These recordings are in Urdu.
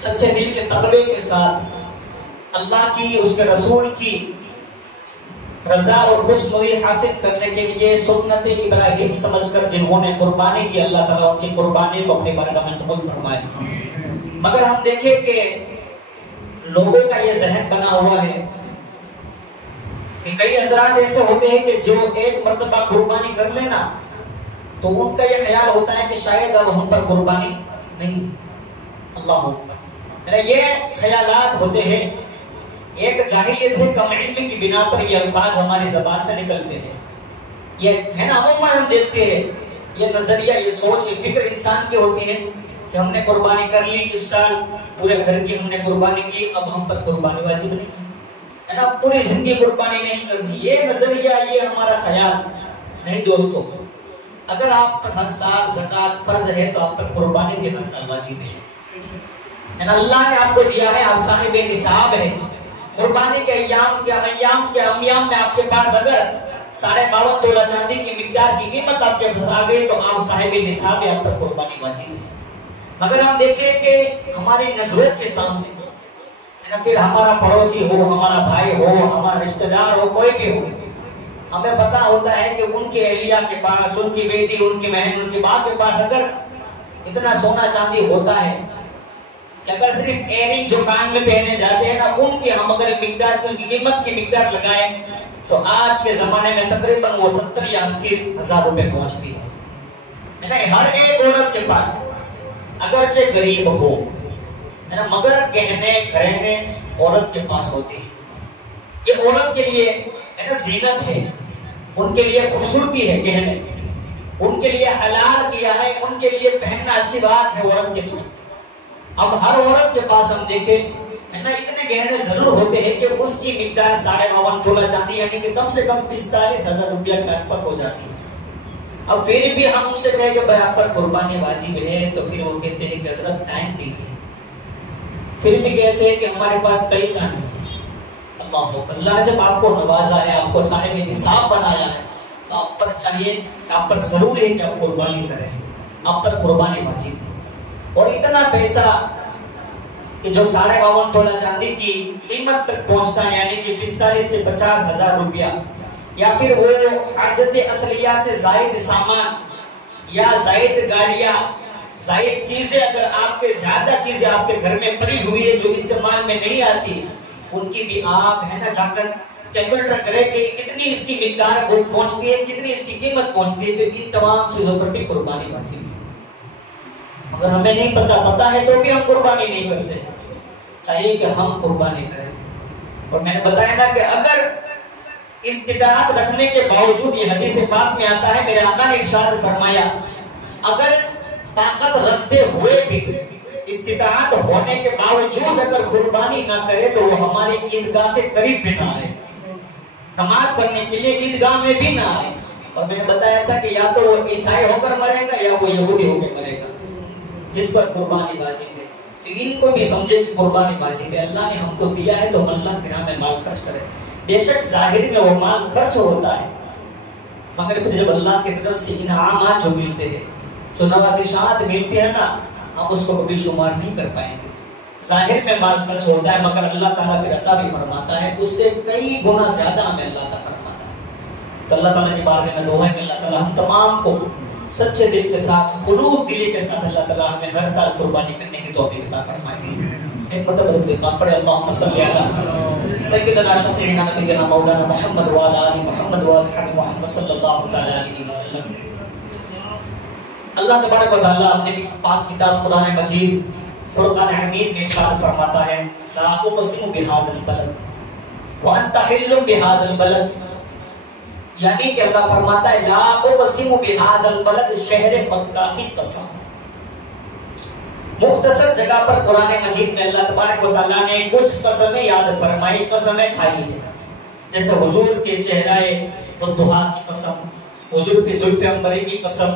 سچے دل کے تقوی کے ساتھ اللہ کی اس کے رسول کی رضا اور خوشنودی حاصل کرنے کے لیے سنت ابراہیم سمجھ کر جنہوں نے قربانی کی، اللہ تعالیٰ ان کی قربانی کو اپنی بارگاہ میں قبول فرمائے۔ مگر ہم دیکھیں کہ لوگوں کا یہ ذہن بنا ہوا ہے کہ کئی حضرات ایسے ہوتے ہیں کہ جو ایک مرتبہ قربانی کر لینا تو ان کا یہ خیال ہوتا ہے کہ شاید اب ہم پر قربانی نہیں، اللہ اکبر، یہ خیالات ہوتے ہیں۔ ایک جاہلیت ہے، کم علمی کی بنا پر یہ الفاظ ہماری زبان سے نکلتے ہیں، یہ ہے نا، عموماً ہم دیکھتے ہیں یہ نظریہ، یہ سوچ، یہ فکر انسان کی ہوتی ہے کہ ہم نے قربانی کر لی، اس سال پورے گھر کی ہم نے قربانی کی، اب ہم پر قربانی واجب نہیں ہے نا، پوری زندگی قربانی نہیں کرنی، یہ نظریہ، یہ ہمارا خیال نہیں۔ دوستو، اگر آپ پر ہر سال زکوٰۃ فرض ہے تو آپ پر قربانی بھی ہر سال واجب ہے نا، اللہ نے آپ کو دیا ہے، آپ صاحب نصاب ہے، قربانی کے ایام میں آپ کے پاس اگر 52.5 تولہ چاندی کی مقدار کی قیمت آپ کے پاس آ گئی تو آپ صاحب نصاب ہے، آپ پر قربانی واجب ہے۔ مگر ہم دیکھیں کہ ہماری نظروں کے سامنے پھر ہمارا پڑوسی ہو، ہمارا بھائی ہو، ہمارا رشتہ دار ہو، کوئی بھی ہو، ہمیں پتا ہوتا ہے کہ ان کے اہلیہ کے پاس، ان کی بیٹی، ان کی بہن، ان کی باپ کے پاس اگر اتنا سونا چاندی ہوتا ہے کہ اگر صرف ایئرنگ جو کان میں پہنے جاتے ہیں نا، ان کی ہم اگر مقدار، ان کی قیمت کی مقدار لگائیں تو آج کے زمانے میں تقریباً وہ 70 یا 80 ہزار روپے پہنچتی ہے نا۔ ہر ایک عورت کے پاس اگرچہ غریب ہو ہے نا، مگر گہنے گھرینے عورت کے پاس ہوتے ہیں۔ یہ عورت کے لیے ہے نا زینت ہے، ان کے لیے خوبصورتی ہے گہنے، ان کے لیے حلال کیا ہے، ان کے لیے پہننا اچھی بات ہے عورت کے لیے۔ اب ہر عورت کے پاس ہم دیکھیں ہے نا اتنے گہنے ضرور ہوتے ہیں کہ اس کی مقدار 52.5 تولہ چاندی یعنی کہ کم سے کم 45 ہزار روپیہ کے آس پاس ہو جاتی ہے۔ اب پھر بھی ہم ان سے کہیں کہ بھائی آپ پر قربانی واجب ہے تو پھر وہ کہتے ہیں کہ حضرت ٹائم نہیں ہے، پھر بھی کہتے ہیں کہ ہمارے پاس پیسہ نہیں۔ اللہ نے جب آپ کو نوازا ہے، آپ کو صاحب نصاب بنایا ہے تو آپ پر چاہیے کہ آپ پر ضرور ہے کہ آپ قربانی کریں، آپ پر قربانی واجب ہے۔ اور اتنا پیسہ کہ جو 52.5 تولہ چاندی کی قیمت تک پہنچتا ہے یعنی کہ 45 سے 50 ہزار روپیہ، یا پھر وہ حاجت اصلیہ سے زائد سامان یا زائد گاڑیاں، زائد چیزیں، اگر آپ کے زیادہ چیزیں آپ کے گھر میں پڑی ہوئی ہے جو استعمال میں نہیں آتی، ان کی بھی آپ ہے نا جا کر کیلکولیٹر کریں کہ کتنی اس کی مقدار پہنچتی ہے، کتنی اس کی قیمت پہنچتی ہے، تو ان تمام چیزوں پر بھی قربانی واجب ہے۔ مگر ہمیں نہیں پتا ہے تو بھی ہم قربانی نہیں کرتے، چاہیے کہ ہم قربانی کریں۔ اور میں نے بتایا نا کہ اگر استطاعت رکھنے کے باوجود، یہ حدیث پاک میں آتا ہے، میرے آقا نے ارشاد فرمایا اگر طاقت رکھتے ہوئے بھی، استطاعت ہونے کے باوجود اگر قربانی نہ کرے تو وہ ہماری عیدگاہ کے قریب بھی نہ آئے، نماز پڑھنے کے لیے عیدگاہ میں بھی نہ آئے۔ اور میں نے بتایا تھا کہ یا تو وہ عیسائی ہو کر مرے گا یا وہ یہودی ہو کر مرے گا جس پر قربانی واجب ہے۔ تو ان کو بھی سمجھے کہ قربانی واجب ہے، اللہ نے ہم کو دیا ہے تو اللہ کے راہ میں مال خرچ کرے۔ بے شک ظاہر میں وہ مال خرچ ہوتا ہے، مگر پھر جب اللہ کی طرف سے انعامات جو ملتے ہیں، جو نوازشات ملتے ہیں نا، ہم اس کو کبھی شمار نہیں کر پائیں گے۔ ظاہر میں مال خرچ ہوتا ہے مگر اللہ تعالیٰ پھر عطا بھی فرماتا ہے، اس سے کئی گنا زیادہ ہمیں اللہ عطا فرماتا ہے۔ تو اللہ تعالیٰ کے بارے میں دعا ہے کہ اللہ تعالیٰ ہم تمام کو سچے دل کے ساتھ، خلوص دلی کے ساتھ اللہ تعالیٰ ہمیں ہر سال قربانی کرنے کی توفیق عطا فرمائے۔ ایک مرتبہ دعا پڑھے، اللہم صلی علی سیدنا شفیعنا نبینا مولانا محمد وعلی آل محمد واصحاب محمد صلی اللہ تعالی علیہ وسلم۔ اللہ تبارک و تعالیٰ اپنے پاک کتاب قرآن مجید فرقان حمید میں ارشاد فرماتا ہے، لا اقسم بہذا البلد وانت حل بہذا البلد، یعنی کہ اللہ فرماتا ہے لا اقسم بہذا البلد، شہر مکہ کی قسم۔ مختصر جگہ پر قرآن مجید میں اللہ تبارک و تعالیٰ نے کچھ قسمیں یاد فرمائی، قسمیں کھائی ہیں، جیسے حضور کے چہرہ والضحیٰ کی قسم، حضور فی زلف عنبری کی قسم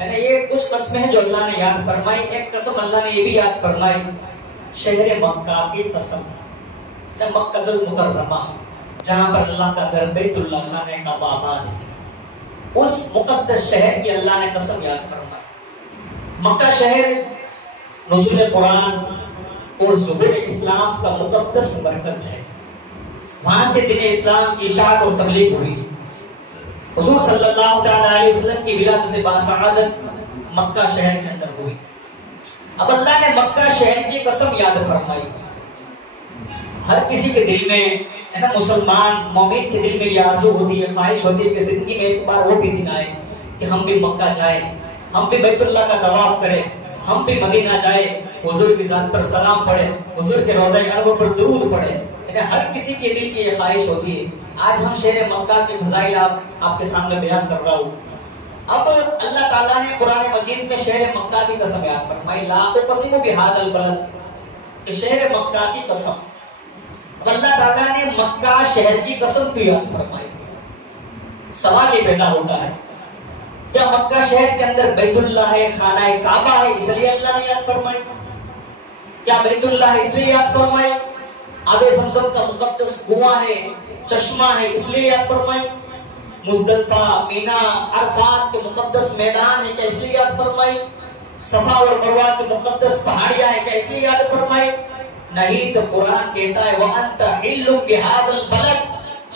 ہے نا، یہ کچھ قسمیں ہیں جو اللہ نے یاد فرمائی۔ ایک قسم اللہ نے یہ بھی یاد فرمائی، شہر مکہ کی قسم، مکہ المکرمہ، جہاں پر اللہ کا گھر بیت اللہ خانہ کا آباد ہے، اس مقدس شہر کی اللہ نے قسم یاد فرمائی۔ مکہ شہر نزول قرآن، اور ظہور اسلام کا مقدس مرکز ہے. وہاں سے دین اسلام کی اشاعت اور تبلیغ ہوئی. حضور صلی اللہ علیہ وسلم کی ولادت باسعادت مکہ شہر کے اندر ہوئی. اب اللہ نے مکہ شہر کی قسم یاد فرمائی. ہر کسی کے دل میں ہے نا، مسلمان مومن کے دل میں یہ آرزو ہوتی ہے، خواہش ہوتی ہے کہ زندگی میں ایک بار وہ بھی دن آئے کہ ہم بھی مکہ جائیں، ہم بھی بیت اللہ کا طواف کریں، ہم بھی مدینہ جائیں، حضور کی ذات پر سلام پڑھیں، حضور کے روضہ انور پر درود پڑھیں. ہر کسی کے دل کی یہ خواہش ہوتی ہے. آج ہم شہر مکہ کے فضائل آپ کے سامنے بیان کر رہا ہوں. اب اللہ تعالیٰ نے قرآن مجید میں شہر مکہ کی قسم یاد فرمائی. لا اقسم بہذا البلد، کہ شہر مکہ کی قسم. اب اللہ تعالیٰ نے مکہ شہر کی قسم کیوں یاد فرمائی؟ سوال یہ پیدا ہوتا ہے، کیا مکہ شہر کے اندر بیت اللہ ہے، خانہ کعبہ ہے، اس لیے اللہ نے یاد فرمائی؟ کیا بیت اللہ ہے اس لیے یاد فرمائی؟ آب زمزم کا مقدس کنواں ہے، چشمہ ہے، اس لیے یاد فرمائی؟ مزدلفہ، مینا، عرفات کے مقدس میدان ہے، کیا اس لیے یاد فرمائی؟ صفا اور مروہ کے مقدس پہاڑیاں ہیں، کیا اس لیے یاد فرمائی؟ نہیں. تو قرآن کہتا ہے وَأَنْتَ حِلٌّ بِهَذَا الْبَلَدِ،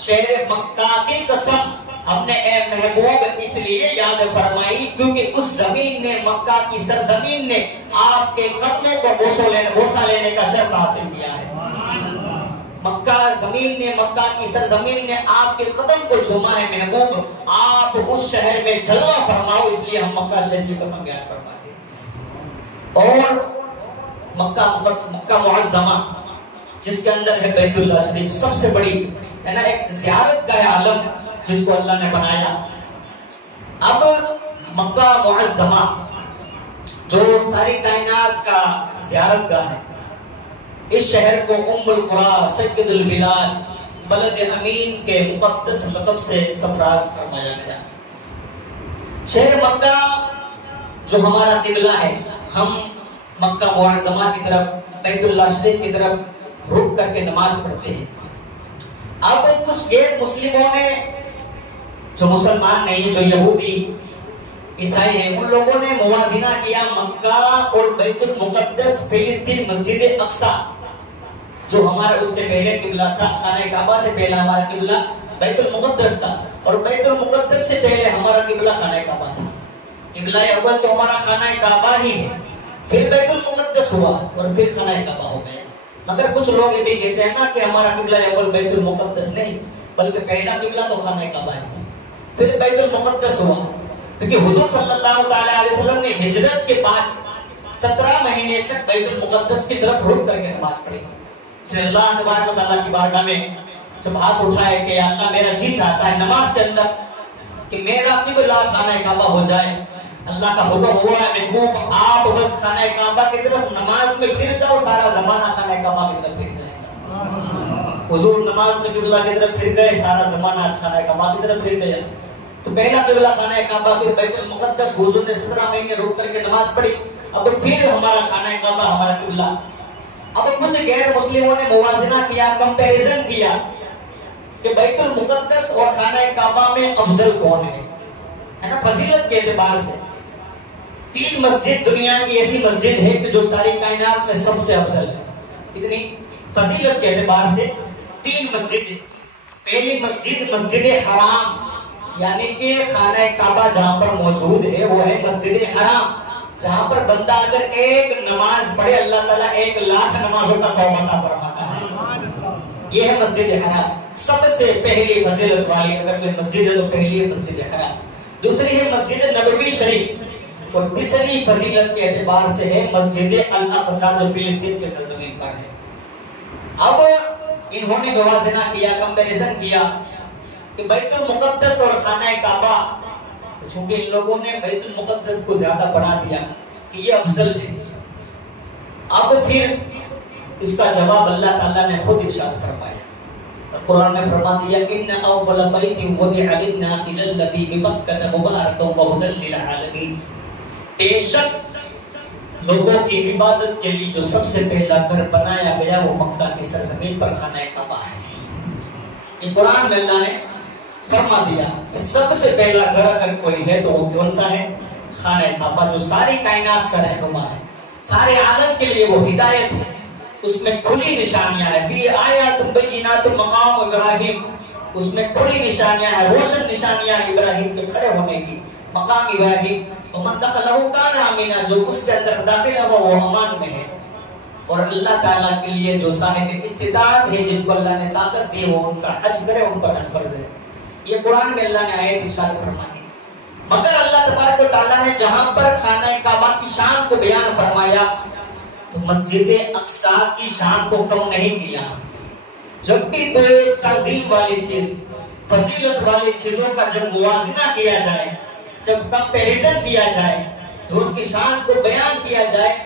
شہر مکہ کی قسم ہم نے اے محبوب اس لیے یاد فرمائی کیونکہ اس زمین نے، مکہ کی سرزمین نے آپ کے قدموں کو بوسہ لینے کا شرف حاصل کیا ہے. مکہ زمین نے، مکہ کی سرزمین نے آپ کے قدم کو جھوما ہے. محبوب آپ اس شہر میں جلوہ فرماؤ، اس لیے ہم مکہ شہر کی قسم یاد فرماتے ہیں. اور مکہ معظمہ جس کے اندر ہے بیت اللہ شریف، سب سے بڑی ہے نا ایک زیارت کا عالم جس کو اللہ نے بنایا. اب مکہ معظمہ جو ساری کائنات کا زیارت گاہ ہے، اس شہر کو ام القرى، سید البلاد، بلد امین کے مقدس لقب سے سرفراز فرمایا گیا. شہر مکہ جو ہمارا قبلہ ہے، ہم مکہ معظمہ کی طرف، بیت اللہ شریف کی طرف رک کر کے نماز پڑھتے ہیں. اب کچھ غیر مسلموں نے، جو مسلمان نہیں، جو یہودی عیسائی ہیں، ان لوگوں نے موازنہ کیا مکہ اور بیت المقدس، فلسطین، مسجد اقصی جو ہمارا اس کے پہلے قبلہ تھا. خانہ کعبہ سے پہلا ہمارا قبلہ بیت المقدس تھا، اور بیت المقدس سے پہلے ہمارا قبلہ خانہ کعبہ تھا. قبلہ اول تو ہمارا خانہ کعبہ ہی ہے، پھر بیت المقدس ہوا اور پھر خانہ کعبہ ہو گیا. مگر کچھ لوگ یہ بھی کہتے ہیں نا کہ ہمارا قبلہ اول بیت المقدس نہیں، بلکہ پہلا قبلہ تو خانہ کعبہ ہے، پھر بیت المقدس ہوا. کیونکہ حضور صلی اللہ علیہ وسلم نے ہجرت کے بعد 17 مہینے تک بیت المقدس کی طرف رک کر کے نماز پڑھی. پھر اللہ تبارک و تعالیٰ کی بارگاہ میں جب ہاتھ اٹھائے کہ اللہ میرا جی چاہتا ہے نماز کے اندر کہ میرا قبلہ خانہ کعبہ ہو جائے. اللہ کا حکم ہوا ہے محبوب آپ بس خانہ کعبہ کی طرف نماز میں پھر جاؤ، سارا زمانہ خانہ کعبہ کی طرف پھر جائے گا. حضور نماز میں قبلہ کی طرف پھر گئے، سارا زمانہ خانہ کعبہ کی طرف پھر گیا. تو پہلا قبلہ خانہ کعبہ، پھر بیت المقدس. حضور نے 17 مہینے رک کر کے نماز پڑھی، اب پھر ہمارا خانہ کعبہ ہمارا قبلہ. اب کچھ غیر مسلموں نے موازنہ کیا، کمپیریزن کیا کہ بیت المقدس اور خانہ کعبہ میں افضل کون ہے نا، فضیلت کے اعتبار سے. 3 مسجد دنیا کی ایسی مسجد ہے کہ جو ساری کائنات میں سب سے افضل ہے. کتنی فضیلت کے اعتبار سے 3 مسجد. پہلی مسجد مسجد حرام، یعنی کہ خانہ کعبہ جہاں پر موجود ہے وہ ہے مسجد حرام، جہاں پر بندہ اگر ایک نماز پڑھے اللہ تعالیٰ 1,00,000 نمازوں کا ثواب عطا فرماتا ہے. یہ ہے مسجد حرام، سب سے پہلی فضیلت والی اگر کوئی مسجد ہے تو پہلی ہے مسجد حرام. دوسری ہے مسجد نبوی شریف، اور تیسری فضیلت کے اعتبار سے ہے مسجد الاقصی جو فلسطین کے سرزمین پر ہے. اب انہوں نے موازنہ کیا، کمپیریزن کیا کہ بیت المقدس اور خانہ کعبہ، چونکہ ان لوگوں نے بیت المقدس کو زیادہ بڑھا دیا کہ یہ افضل ہے. اب پھر اس کا جواب اللہ تعالیٰ نے خود ارشاد فرمایا. قرآن میں فرما دیا ان اول بیت وضع للناس الذی ببکۃ مبارکا وہدی للعالمین، بے شک لوگوں کی عبادت کے لیے جو سب سے پہلا گھر بنایا گیا وہ مکہ کی سرزمین پر خانہ کعبہ ہے. یہ قرآن میں اللہ نے فرما دیا کہ سب سے پہلا گھر اگر کوئی ہے تو وہ کون سا ہے؟ خانہ کعبہ، جو ساری کائنات کا رہنما ہے، سارے عالم کے لیے وہ ہدایت ہے. اس میں کھلی نشانیاں ہیں. فی آیات بینات مقام ابراہیم، اس میں کھلی نشانیاں ہیں، روشن نشانیاں ہیں ابراہیم کے کھڑے ہونے کی، مقام ابراہیم. ومن دخلہ کان آمنا، جو اس کے اندر داخل ہوا وہ امان میں ہے. اور اللہ تعالیٰ کے لیے جو صاحب استطاعت ہے، جن کو اللہ نے طاقت دی، وہ ان کا حج کرے، ان پر حج فرض ہے. یہ قرآن میں اللہ نے آیت ارشاد فرما دی. مگر اللہ تبارک و تعالیٰ نے جہاں پر خانہ کعبہ کی شان کو بیان فرمایا تو مسجد اقصی کی شان کو کم نہیں کیا. جب بھی کوئی تعظیم والی چیز، فضیلت والی چیزوں کا جب موازنہ کیا جائے، جب کمپیریزن کیا جائے، تو ان کی شان کو بیان کیا جائے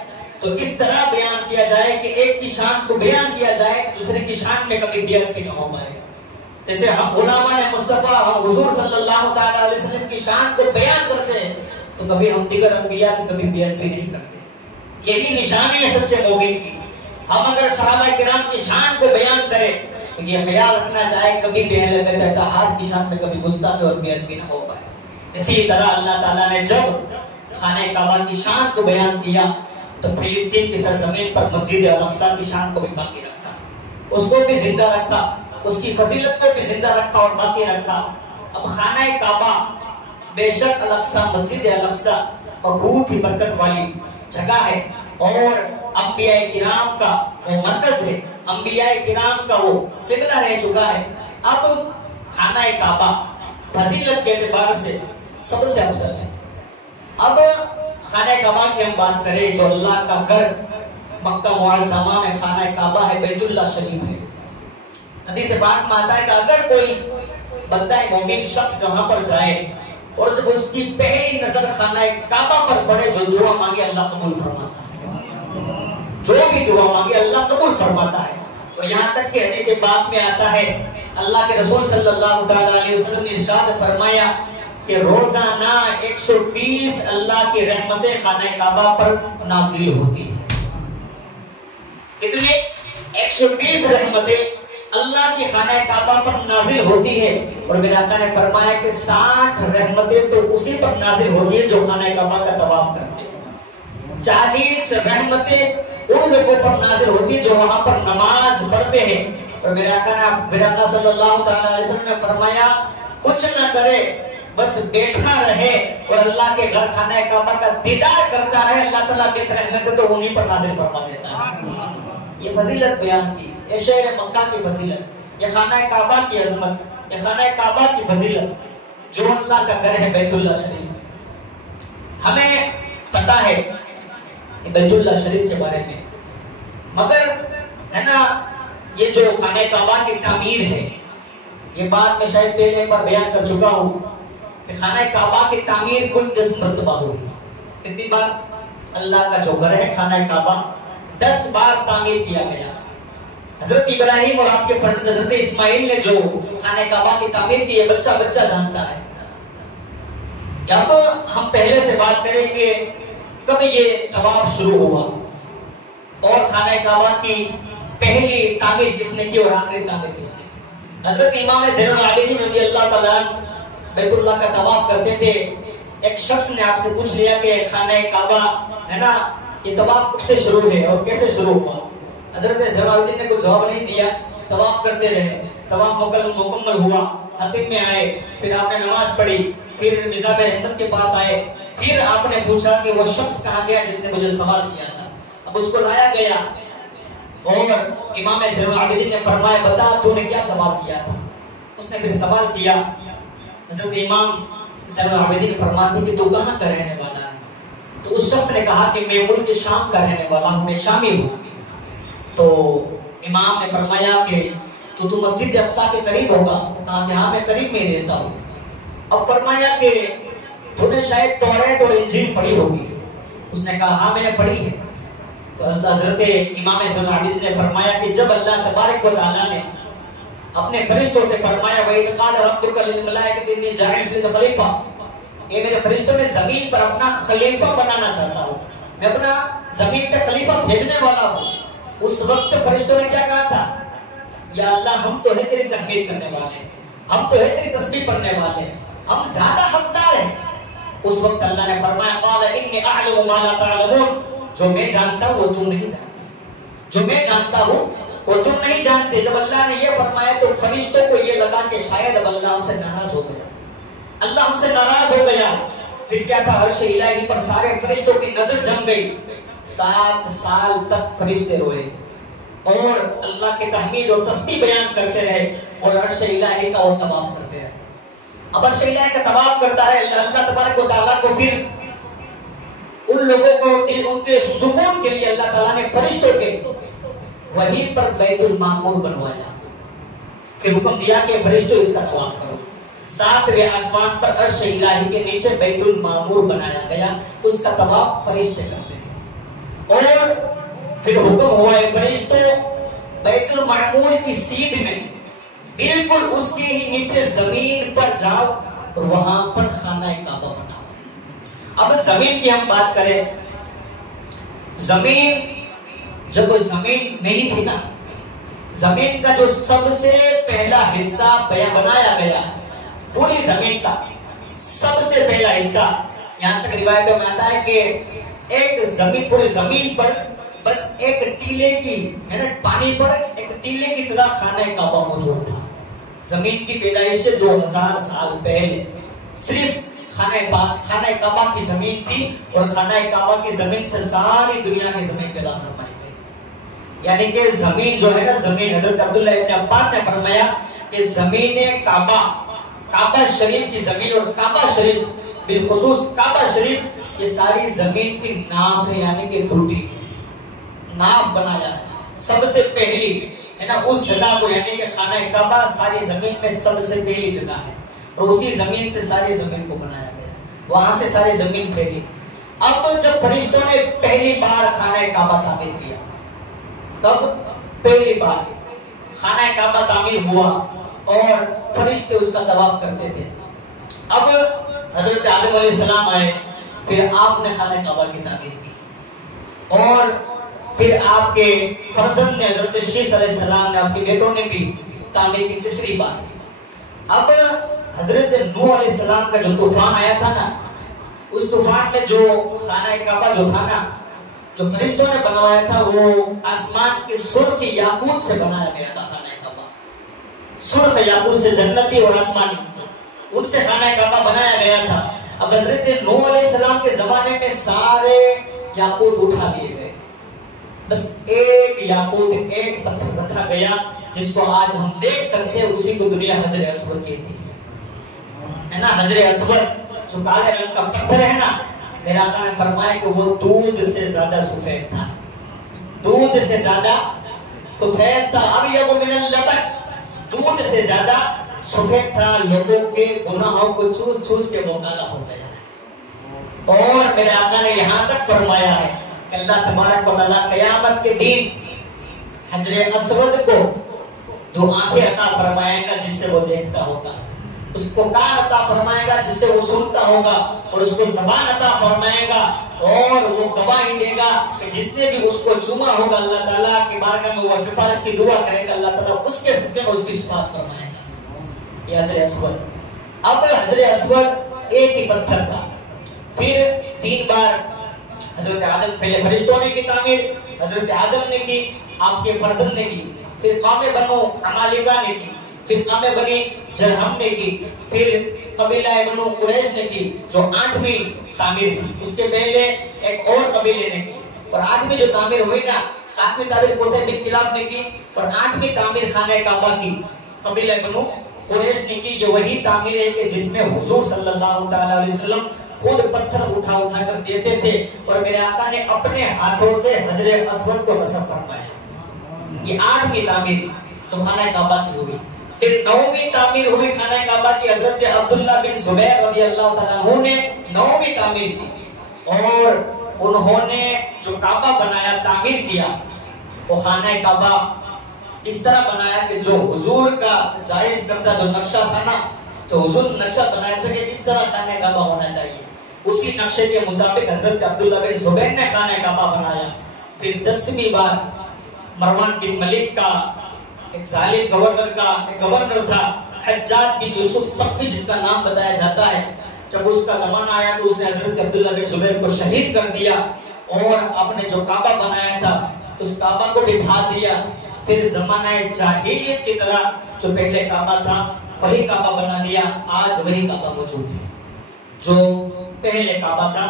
تو اس طرح بیان کیا جائے کہ ایک کی شان کو بیان کیا جائے دوسرے کی شان میں کبھی بے ادبی نہ ہو پائے. جیسے ہم غلامان مصطفیٰ، ہم حضور صلی اللہ تعالیٰ علیہ وسلم کی شان کو بیان کرتے ہیں تو کبھی ہم دیگر انبیاء کی کبھی بے ادبی نہیں کرتے. یہی نشانی ہے سچے مومن کی. ہم اگر صحابہ کرام کی شان کو بیان کریں تو یہ خیال رکھنا چاہے کبھی بھی اہل بیت اطہار کی شان میں کبھی گستاخی اور بے ادبی نہ ہو پائے. اسی طرح اللہ تعالیٰ نے جب خانہ کعبہ کی شان کو بیان کیا تو فلسطین کی سرزمین پر مسجد الاقصی کی شان کو بھی باقی رکھا، اس کو بھی زندہ رکھا، اس کی فضیلت کو بھی زندہ رکھا اور باقی رکھا. اب خانہ کعبہ بے شک الاقصی، مسجد الاقصی بہت ہی برکت والی جگہ ہے اور انبیاء کرام کا وہ مرکز ہے، انبیاء کرام کا وہ قبلہ رہ چکا ہے. اب خانہ کعبہ فضیلت کے اعتبار سے سب سے افضل ہے. اب خانہ کعبہ کی ہم بات کریں، جو اللہ کا گھر مکہ معظمہ میں خانہ کعبہ ہے، بیت اللہ شریف ہے. حدیث پاک میں آتا ہے کہ اگر کوئی بندہ مومن شخص جہاں پر جائے اور جب اس کی پہلی نظر خانہ کعبہ پر پڑے، جو دعا مانگے اللہ قبول فرماتا ہے، جو بھی دعا مانگے اللہ قبول فرماتا ہے. اور یہاں تک کہ حدیث پاک میں آتا ہے اللہ کے رسول صلی اللہ تعالیٰ علیہ وسلم نے ارشاد فرمایا کہ روزانہ 120 اللہ کی رحمتیں خانہ کعبہ پر نازل ہوتی ہیں. کتنے؟ 120 رحمتیں اللہ کی خانہ کعبہ پر نازل ہوتی ہے. اور میرے آقا نے فرمایا کہ 60 رحمتیں تو اسی پر نازل ہوتی ہیں جو خانہ کعبہ کا طواف کرتے ہیں. 40 رحمتیں ان لوگوں پر نازل ہوتی ہیں جو وہاں پر نماز پڑھتے ہیں. اور میرے آقا صلی اللہ تعالیٰ علیہ وسلم نے فرمایا کچھ نہ کرے، بس بیٹھا رہے اور اللہ کے گھر خانہ کعبہ کا دیدار کرتا رہے، اللہ تعالیٰ کس رحمت تو انہی پر نازل فرما دیتا ہے. یہ فضیلت بیان کی، یہ شہر مکہ کی فضیلت، یہ خانہ کعبہ کی عظمت، یہ خانہ کعبہ کی فضیلت جو اللہ کا گھر ہے بیت اللہ شریف. ہمیں پتا ہے بیت اللہ شریف کے بارے میں، مگر ہے نا یہ جو خانہ کعبہ کی تعمیر ہے، یہ بات میں شاید پہلے ایک بار بیان کر چکا ہوں کہ خانہ کعبہ کی تعمیر کل 10 مرتبہ ہوئی. کتنی بار؟ اللہ کا جو گھر ہے خانہ کعبہ 10 بار تعمیر کیا گیا. حضرت ابراہیم اور آپ کے فرزند حضرت اسماعیل نے جو خانہ کعبہ کی تعمیر کی ہے بچہ بچہ جانتا ہے. اب ہم پہلے سے بات کریں کہ کب یہ طواف شروع ہوا اور خانہ کعبہ کی پہلی تعمیر کس نے کی اور آخری تعمیر کس نے کی. حضرت امام زین العابدین رضی اللہ تعالیٰ عنہ بیت اللہ کا طواف کرتے تھے. ایک شخص نے آپ سے پوچھ لیا کہ خانہ کعبہ ہے نا یہ طواف کب سے شروع ہے اور کیسے شروع ہوا؟ حضرت زین العابدین نے کوئی جواب نہیں دیا، طواف کرتے رہے. طواف مکمل ہوا، خطیب میں آئے، پھر آپ نے نماز پڑھی، پھر مزاب احمد کے پاس آئے، پھر آپ نے پوچھا کہ وہ شخص کہاں گیا جس نے مجھے سوال کیا تھا. اب اس کو لایا گیا اور امام زین العابدین نے فرمایا بتا تو نے کیا سوال کیا تھا. اس نے پھر سوال کیا. حضرت امام زین العابدین فرماتے کہ تو کہاں کا رہنے والا ہے؟ تو اس شخص نے کہا کہ میں ملک شام کا رہنے والا ہوں، میں شامی ہوں. تو امام نے فرمایا کہ تو مسجد اقصی کے قریب ہوگا؟ کہا کہ ہاں میں قریب میں رہتا ہوں. اب فرمایا کہ تو نے شاید توریت اور انجیل پڑھی ہوگی. اس نے کہا ہاں میں نے پڑھی ہے. تو حضرت امام زین العابدین نے فرمایا کہ جب اللہ تبارک و تعالیٰ نے اپنے فرشتوں سے فرمایا وَإِذْ قَالَ رَبُّكَ لِلْمَلَائِكَةِ إِنِّي جَاعِلٌ فِي الْأَرْضِ خَلِيفَةً، یہ میرے فرشتوں میں زمین پر اپنا خلیفہ بنانا چاہتا ہوں، میں اپنا زمین پہ خلیفہ بھیجنے والا ہوں. اس وقت فرشتوں نے کیا کہا تھا؟ یا اللہ ہم تو ہے تیری تحمید کرنے والے، ہم تو ہے تیری تسبیح پڑھنے والے، ہم زیادہ حقدار ہیں. اس وقت اللہ نے فرمایا قَالَ إِنِّي أَعْلَمُ مَا لَا تَعْلَمُونَ، جو میں جانتا ہوں وہ تم نہیں جانتا. جو میں جانتا ہوں وہ تم نہیں جانتے. جب اللہ نے یہ فرمایا تو فرشتوں کو یہ لگا کہ شاید اب اللہ ہم سے ناراض ہو گیا, اللہ ہم سے ناراض ہو گیا. پھر کیا تھا, عرش الہی پر سارے فرشتوں کی نظر جم گئی. 7 سال تک فرشتے روئے اور اللہ کی تحمید اور تسبیح بیان کرتے رہے اور عرش الہی کا وہ طواف کرتے رہے. اب عرش الہی کا طواف کرتا ہے اللہ تبارک و تعالیٰ کو, پھر ان لوگوں کو ان کے سکون کے لیے اللہ تعالیٰ نے فرشتوں کے وہیں پر بیت المعمور بنوایا. پھر حکم دیا کہ فرشتوں اس کا طواف کرو. 7ویں آسمان پر عرش الہی کے نیچے بیت المعمور بنایا گیا, اس کا طواف فرشتے کرتے ہیں. اور پھر حکم ہوا ہے فرشتوں بیت المعمور کی سیدھ میں بالکل اس کے ہی نیچے زمین پر جاؤ اور وہاں پر خانہ کعبہ بناؤ. اب زمین کی ہم بات کریں, زمین جب زمین نہیں تھی نا, زمین کا جو سب سے پہلا حصہ بنایا گیا پوری زمین کا سب سے پہلا حصہ, یہاں تک روایتوں میں آتا ہے کہ ایک زمین پوری زمین پر بس ایک ٹیلے کی پانی پر ایک ٹیلے کی طرح خانہ کعبہ موجود تھا. زمین کی پیدائش سے 2000 سال پہلے صرف خانہ کعبہ کی زمین تھی اور خانہ کعبہ کی زمین سے ساری دنیا کی زمین پیدا فرمائی گئی. یعنی کہ زمین جو ہے نا, زمین حضرت عبداللہ ابن عباس نے فرمایا کہ زمین کعبہ شریف کی زمین اور کعبہ شریف بالخصوص کعبہ شریف یہ ساری زمین کی ناف ہے, یعنی کہ ڈوٹی کی ناف بنایا سب سے پہلی ہے نا اس جگہ کو, یعنی کہ خانہ کعبہ ساری زمین میں سب سے پہلی جگہ ہے اور اسی زمین سے ساری زمین کو بنایا گیا, وہاں سے ساری زمین پھیلی. اب جب فرشتوں نے پہلی بار خانہ کعبہ تعمیر کیا, تب پہلی بار خانہ کعبہ تعمیر ہوا اور فرشتے اس کا طواف کرتے تھے. اب حضرت آدم علیہ السلام آئے, پھر آپ نے خانہ کعبہ کی تعمیر کی اور پھر آپ کے فرزند نے حضرت شیش علیہ السلام نے, آپ کے بیٹوں نے بھی تعمیر کی تیسری بار. اب حضرت نوح علیہ السلام کا جو طوفان آیا تھا نا, اس طوفان میں جو خانہ کعبہ جو تھا نا, جو فرشتوں نے بنوایا تھا وہ آسمان کے سرخ یاقوت سے بنایا گیا تھا. خانہ کعبہ سرخ یاقوت سے, جنتی اور آسمانی, ان سے خانہ کعبہ بنایا گیا تھا. اب حضرت نوح علیہ السلام کے زمانے میں سارے یاقوت اٹھا لیے گئے, بس ایک یاقوت ایک پتھر رکھا گیا جس کو آج ہم دیکھ سکتے ہیں, اسی کو دنیا حجر اسود کہتی ہے نا. حجر اسود جو کالے رنگ کا پتھر ہے نا, میرا آقا نے فرمایا کہ وہ دودھ سے زیادہ سفید تھا, دودھ سے زیادہ سفید تھا. ابیض من اللبن, دودھ سے زیادہ سفید تھا. لوگوں کے گناہوں کو چوس چوس کے وہ کالا ہو گیا. اور میرے آقا نے یہاں تک فرمایا ہے کہ اللہ تبارک و تعالیٰ قیامت کے دن حجر اسود کو 2 آنکھیں عطا فرمائے گا جس سے وہ دیکھتا ہوگا, اس کو کان عطا فرمائے گا جس سے وہ سنتا ہوگا, اور اس کو زبان عطا فرمائے گا اور وہ گواہی دے گا کہ جس نے بھی اس کو چوما ہوگا اللہ تعالیٰ کی بارگاہ میں وہ سفارش کی دعا کرے گا, اللہ تعالیٰ اس کے صدقے میں اس کی شفاعت فرمائے گا. یہ حجر اسود. اب حجر اسود ایک ہی پتھر تھا. پھر 3 بار حضرت آدم, پہلے فرشتوں نے کی تعمیر, حضرت آدم نے کی, آپ کے فرزند نے کی, پھر قوم بنو عمالقہ نے کی, پھر قوم بنی جرہم نے کی, پھر قبیلہ بنو قریش نے کی جو 8ویں تعمیر تھی. اس کے پہلے ایک اور قبیلے نے کی, اور 8ویں جو تعمیر ہوئی نا, 7ویں تعمیر قصی بن کلاب نے کی, اور 8ویں تعمیر خانہ کعبہ کی قبیلہ بنو قریش نے کی. یہ وہی تعمیر ہے کہ جس میں حضور صلی اللہ تعالی علیہ وسلم خود پتھر اٹھا اٹھا کر دیتے تھے, اور میرے آقا نے اپنے ہاتھوں سے حجر اسود کو نصب فرمایا. یہ 8ویں تعمیر جو خانہ کعبہ کی ہوئی. پھر 9ویں تعمیر ہوئی خانہ کعبہ کی, حضرت عبداللہ بن زبیر رضی اللہ تعالیٰ عنہ نے 9ویں تعمیر کی, اور انہوں نے جو کعبہ بنایا, تعمیر کیا, وہ خانہ کعبہ اس طرح بنایا کہ جو حضور کا جائز کردہ جو نقشہ تھا نا, تو حضور نقشہ بنایا تھا کہ اس طرح خانہ کعبہ ہونا چاہیے, اسی نقشے کے مطابق حضرت عبداللہ بن زبیر نے خانہ کعبہ بنایا. پھر 10ویں بار مروان بن ملک کا, ایک ظالم گورنر تھا, حجاج بن یوسف ثقفی جس کا نام بتایا جاتا ہے, جب اس کا زمانہ آیا تو اس نے حضرت عبداللہ بن زبیر کو شہید کر دیا, اور اپنے جو کعبہ بنایا تھا اس کعبہ کو بٹھا دیا، پھر زمانہ جاہلیت کی طرح جو پہلے کعبہ تھا وہی کعبہ بنا دیا۔ آج وہی کعبہ موجود ہے جو پہلے کعبہ تھا،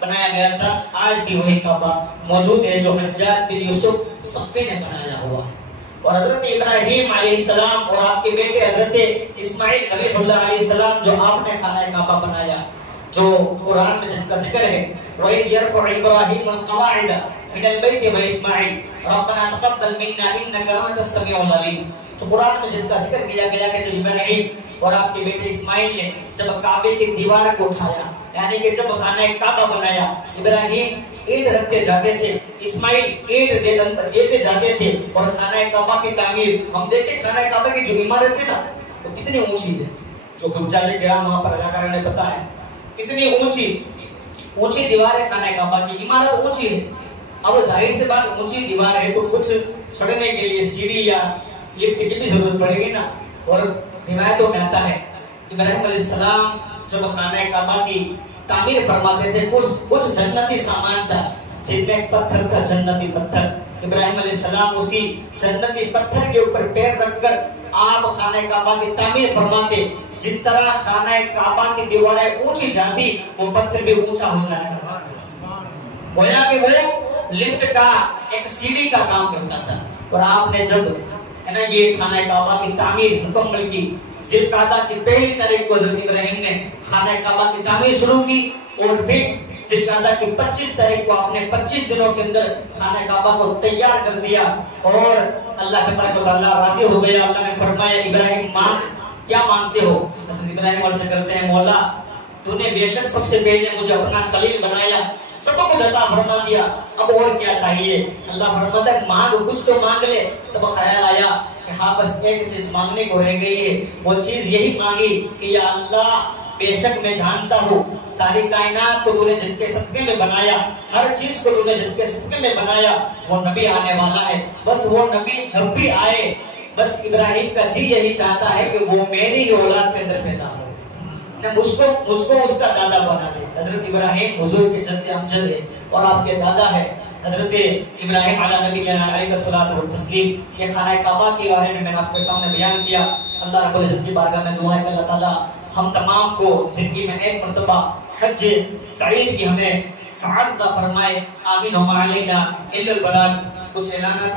بنایا گیا تھا، آج بھی وہی کعبہ موجود ہے جو حجاج بن یوسف ثقفی نے بنایا ہوا ہے۔ اور حضرت ابراہیم علیہ السلام اور آپ کے بیٹے حضرت اسماعیل ذبیح اللہ علیہ السلام جو آپ نے خانہ کعبہ بنایا، جو قرآن میں جس کا ذکر ہے وَإِذْ يَرْفَعُ إِبْرَاهِيمُ الْقَوَاعِدَ مِنَ الْبَيْتِ وَإِسْمَاعِيلُ رَبَّنَا تَقَبَّلْ مِنَّا إِنَّكَ أَنْتَ السَّمِيعُ الْعَلِيمُ۔ تو قرآن میں جس کا ذکر کیا گیا کہ جب ابراہیم اور آپ کے بیٹے اسماعیل نے جب کعبے کی دیوار کو اٹھایا، یعنی کہ جب خانہ کعبہ بنایا، ابراہیم اینٹ رکھتے جاتے تھے، اسماعیل اینٹ دیتے جاتے تھے، اور خانہ کعبہ کی تعمیر، ہم دیکھیں خانہ کعبہ کی جو عمارت ہے نا وہ کتنی اونچی ہے، جو حجاج کرام وہاں پر علاقہ نے پتا ہے کتنی اونچی دیوار ہے خانہ کعبہ کی، عمارت اونچی ہے۔ اب ظاہر سے بات اونچی دیوار ہے تو کچھ چڑھنے کے لیے سیڑھی یا لفٹ کی بھی ضرورت پڑے گی نا، اور روایتوں میں آتا ہے ابراہیم علیہ السلام جب خانہ کعبہ کی تعمیر فرماتے تھے، کچھ جنتی سامان تھا جن میں پتھر تھا، جنتی پتھر۔ ابراہیم علیہ السلام اسی جنتی پتھر کے اوپر پیر رکھ کر آپ خانہ کعبہ کی تعمیر فرماتے، جس طرح خانہ کعبہ کی دیواریں اونچی جاتی وہ پتھر بھی اونچا ہو جایا کرتا تھا، گویا کہ وہ لفٹ کا ایک سیڑھی کا کام کرتا تھا۔ اور آپ نے جب یہ خانہ کعبہ کی تعمیر مکمل کی، ذی القعدہ کی پہلی تاریخ کو حضرت ابراہیم نے خانہ کعبہ کی تعمیر شروع کی، اور پھر ذی القعدہ کی 25 تاریخ کو آپ نے 25 دنوں کے اندر خانہ کعبہ کو تیار کر دیا، اور اللہ تبارک و تعالیٰ راضی ہو گیا۔ اللہ نے فرمایا ابراہیم کیا مانگتے ہو؟ حضرت ابراہیم عرض کرتے ہیں مولا تو نے بے شک سب سے پہلے مجھے اپنا خلیل بنایا، سب کچھ عطا فرما دیا، اب اور کیا چاہیے؟ اللہ فرماتا ہے مانگ، کچھ تو مانگ لے۔ تب خیال آیا کہ ہاں بس ایک چیز مانگنے کو رہ گئی ہے، وہ چیز یہی مانگی کہ یا اللہ بے شک میں جانتا ہوں ساری کائنات کو تو نے جس کے صدقے میں بنایا، ہر چیز کو تو نے جس کے صدقے میں بنایا، وہ نبی آنے والا ہے، بس وہ نبی جب بھی آئے بس ابراہیم کا جی یہی چاہتا ہے کہ وہ میری ہی اولاد کے اندر پیدا ہو، مجھ کو اس کا دادا بنا دے۔ حضرت ابراہیم حضور کے جد امجد ہے اور آپ کے دادا ہے حضرت ابراہیم علیہ نبی علیہ الصلوۃ والتسلیم۔ یہ خانہ کعبہ کے بارے میں نے آپ کے سامنے بیان کیا۔ اللہ رب العزت کی بارگاہ میں دعا ہے کہ اللہ تعالیٰ ہم تمام کو زندگی میں ایک مرتبہ حج سعید کی ہمیں سعادت عطا فرمائے، آمین۔ وما علینا الا البلاغ۔ کچھ اعلانات